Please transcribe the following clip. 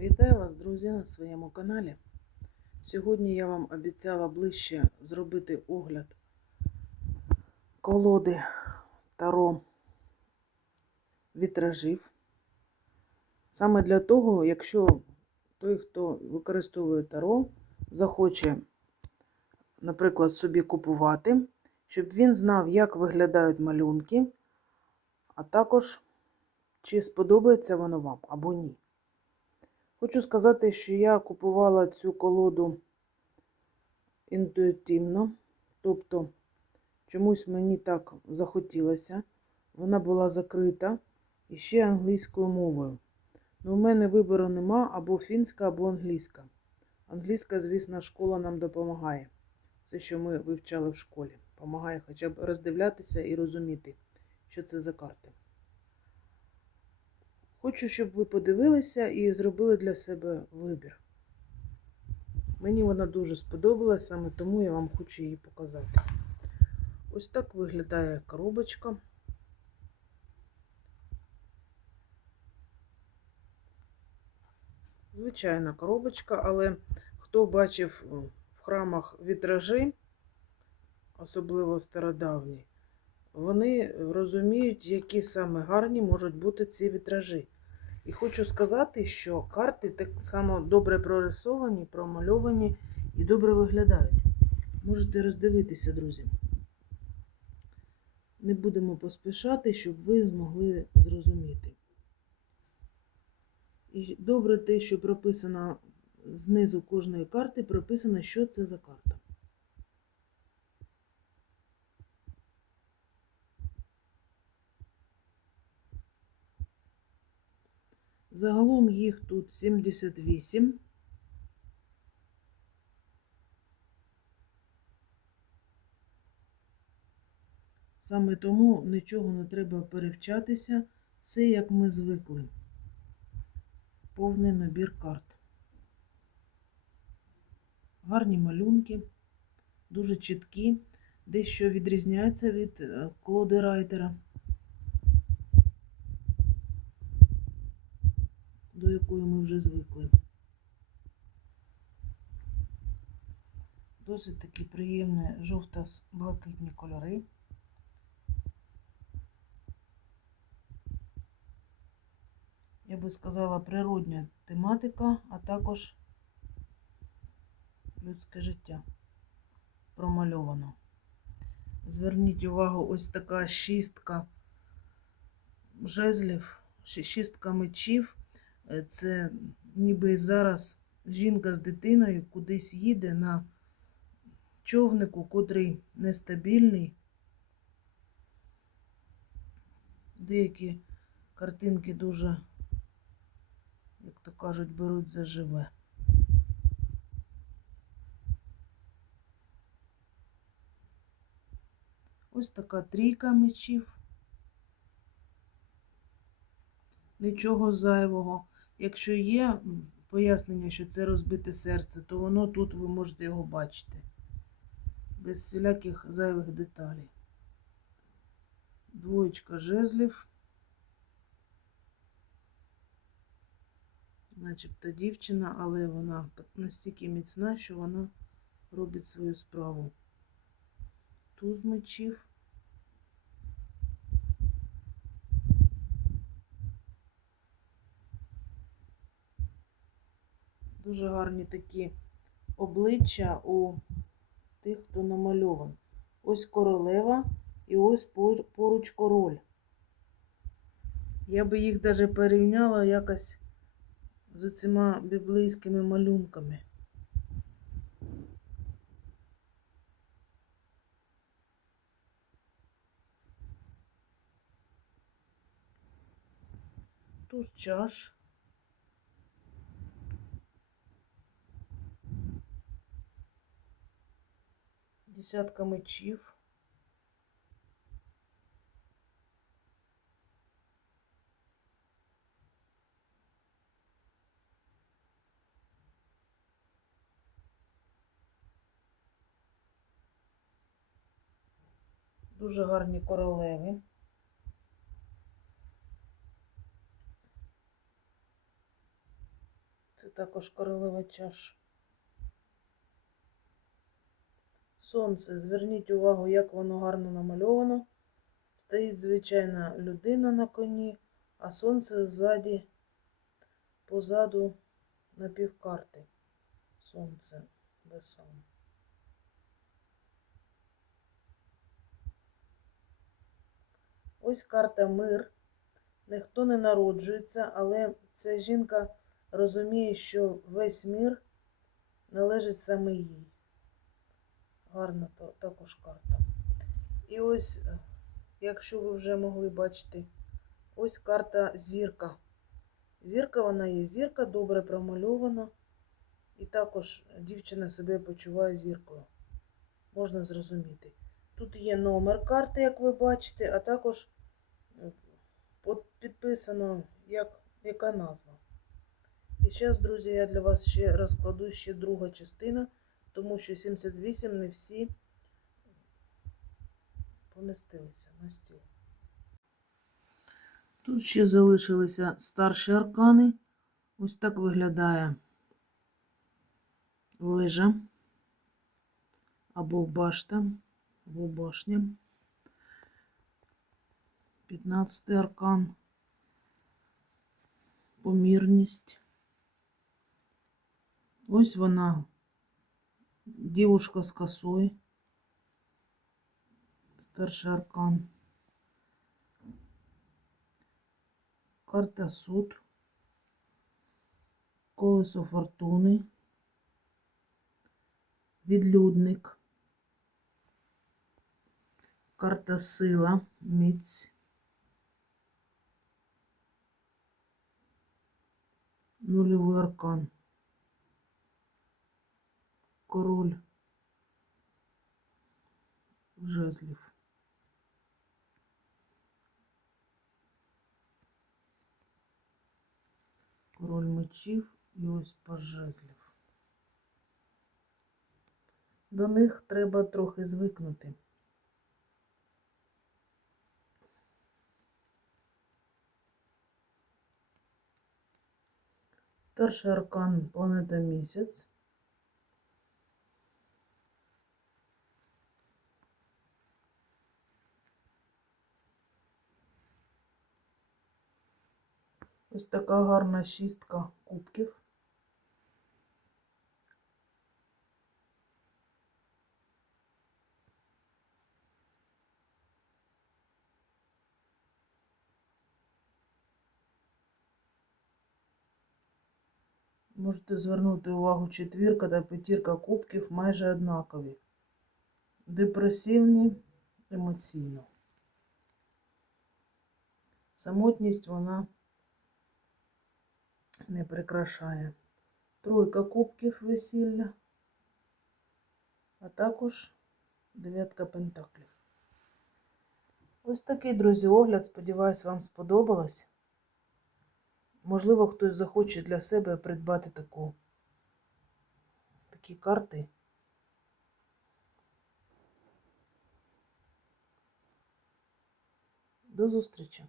Вітаю вас, друзі, на своєму каналі. Сьогодні я вам обіцяла ближче зробити огляд колоди таро вітражів. Саме для того, якщо той, хто використовує таро, захоче, наприклад, собі купувати, щоб він знав, як виглядають малюнки, а також чи сподобається воно вам або ні. Хочу сказати, що я купувала цю колоду інтуїтивно, тобто чомусь мені так захотілося. Вона була закрита і ще англійською мовою. Ну, у мене вибору нема або фінська, або англійська. Англійська, звісно, школа нам допомагає. Це, що ми вивчали в школі. Помагає хоча б роздивлятися і розуміти, що це за карти. Хочу, щоб ви подивилися і зробили для себе вибір. Мені вона дуже сподобалась, саме тому я вам хочу її показати. Ось так виглядає коробочка. Звичайна коробочка, але хто бачив в храмах вітражі, особливо стародавні, вони розуміють, які саме гарні можуть бути ці вітражі. І хочу сказати, що карти так само добре прорисовані, промальовані і добре виглядають. Можете роздивитися, друзі. Не будемо поспішати, щоб ви змогли зрозуміти. І добре те, що прописано знизу кожної карти, прописано, що це за карта. Загалом їх тут 78. Саме тому нічого не треба перевчатися, все як ми звикли. Повний набір карт. Гарні малюнки, дуже чіткі, дещо відрізняються від е, колоди райтера. До якої ми вже звикли. Досить такі приємні жовто-блакитні кольори. Я би сказала, природня тематика, а також людське життя промальовано. Зверніть увагу, ось така шістка жезлів, шістка мечів. Е, це ніби зараз жінка з дитиною кудись їде на човнику, котрий нестабільний. Деякі картинки дуже, як то кажуть, беруть за живе. Ось така трійка мечів. Нічого зайвого. Якщо є пояснення, що це розбите серце, то воно тут ви можете його бачити. Без всіляких зайвих деталей. Двоєчка жезлів. Начебто дівчина, але вона настільки міцна, що вона робить свою справу. Туз мечів. Дуже гарні такі обличчя у тих, хто намальований. Ось королева і ось поруч король. Я би їх навіть порівняла якось з оцима біблійськими малюнками. Туз чаш. Десятка мечів. Дуже гарні королеви. Це також королева чаш. Сонце. Зверніть увагу, як воно гарно намальовано. Стоїть звичайна людина на коні, а сонце ззаді, позаду на півкарти. Сонце сан. Ось карта мир. Ніхто не народжується, але ця жінка розуміє, що весь мір належить саме їй. Гарна також карта. І ось, е, якщо ви вже могли бачити, ось карта зірка. Зірка вона є зірка, добре промальована. І також дівчина себе почуває зіркою. Можна зрозуміти. Тут є номер карти, як ви бачите, а також е, підписано, як, яка назва. І зараз, друзі, я для вас ще розкладу ще друга частина, тому що 78 не всі помістилися на стіл. Тут ще залишилися старші аркани. Ось так виглядає вежа або башта, або башня. 15 аркан. Помірність. Ось вона, дівушка з косою. Старший аркан. Карта суд. Колесо фортуни. Відлюдник. Карта сила, міць. Нульовий аркан. Король жезлів. Король мечів і ось паж жезлів. До них треба трохи звикнути. Старший аркан планета місяць. Ось така гарна шістка кубків. Можете звернути увагу, четвірка та п'ятірка кубків майже однакові. Депресивні емоційно. Самотність вона не прикрашає. Тройка кубків весілля, а також дев'ятка пентаклів. Ось такий, друзі, огляд. Сподіваюсь, вам сподобалось. Можливо, хтось захоче для себе придбати таку, такі карти. До зустрічі!